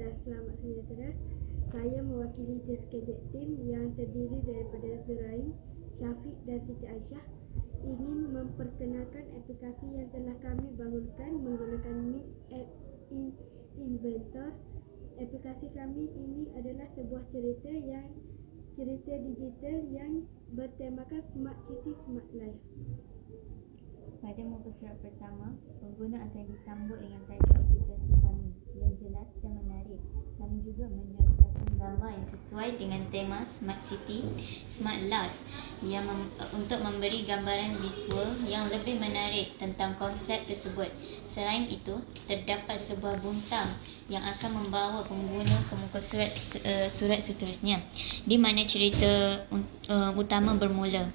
dan selamat sejahtera. Saya mewakili Test Cadet Team yang terdiri daripada Zuraim, Syafiq dan Siti Aisyah ingin memperkenalkan aplikasi yang telah kami bangunkan menggunakan Meet App in Inventor. Aplikasi kami ini adalah sebuah cerita yang cerita digital yang bertemakan Smart City Smart Life. Pada muka surat pertama, pengguna akan disambut dengan tajuk aplikasi kami yang jelas juga menyertakan gambar yang sesuai dengan tema Smart City, Smart Life yang mem- untuk memberi gambaran visual yang lebih menarik tentang konsep tersebut. Selain itu, terdapat sebuah butang yang akan membawa pengguna ke muka surat uh, surat seterusnya di mana cerita uh, utama bermula.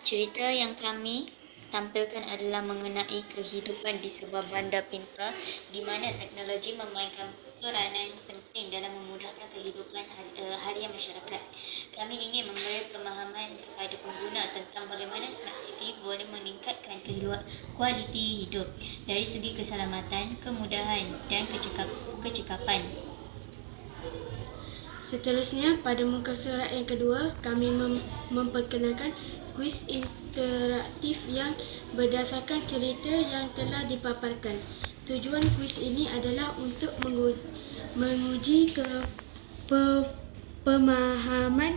Cerita yang kami tampilkan adalah mengenai kehidupan di sebuah bandar pintar di mana teknologi memainkan peranan penting dalam memudahkan kehidupan eh, harian masyarakat. Kami ingin memberi pemahaman kepada pengguna tentang bagaimana smart city boleh meningkatkan kualiti hidup dari segi keselamatan, kemudahan dan kecekap- kecekapan. Seterusnya, pada muka surat yang kedua, kami mem- memperkenalkan kuis interaktif yang berdasarkan cerita yang telah dipaparkan. Tujuan kuis ini adalah untuk mengu- menguji ke pe- pemahaman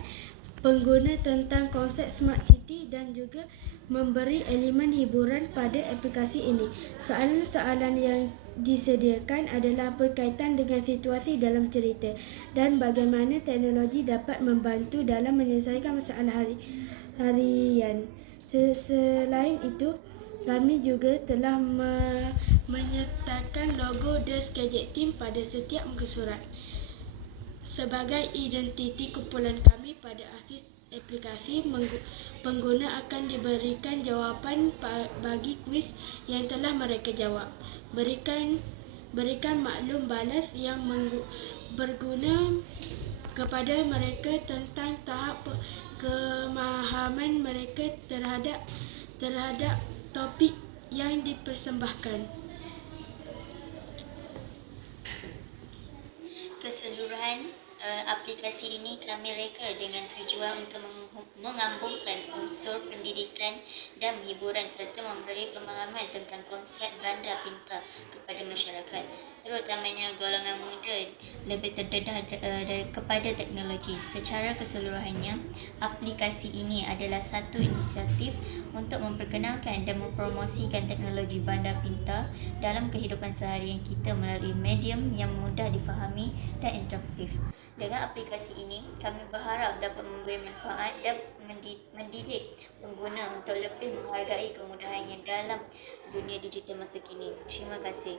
pengguna tentang konsep smart city dan juga memberi elemen hiburan pada aplikasi ini. Soalan-soalan yang disediakan adalah berkaitan dengan situasi dalam cerita dan bagaimana teknologi dapat membantu dalam menyelesaikan masalah hari harian. Se- Selain itu, kami juga telah me- menyertakan logo The Skagit Team pada setiap muka surat sebagai identiti kumpulan kami pada akhir aplikasi pengguna akan diberikan jawapan pa- bagi kuis yang telah mereka jawab. Berikan berikan maklum balas yang berguna kepada mereka tentang tahap kemahaman mereka terhadap terhadap topik yang dipersembahkan. Keseluruhan uh, aplikasi ini kami reka dengan tujuan untuk meng- mengambungkan unsur pendidikan dan hiburan serta memberi pemahaman tentang konsep bandar pintar kepada masyarakat terutamanya golongan muda lebih terdedah uh, kepada teknologi. Secara keseluruhannya, aplikasi ini adalah satu inisiatif untuk memperkenalkan dan mempromosikan teknologi bandar pintar dalam kehidupan seharian kita melalui medium yang mudah difahami dan interaktif. Dengan aplikasi ini, kami berharap dapat memberi manfaat dan mendi- mendidik pengguna untuk lebih menghargai kemudahannya dalam dunia digital masa kini. Terima kasih.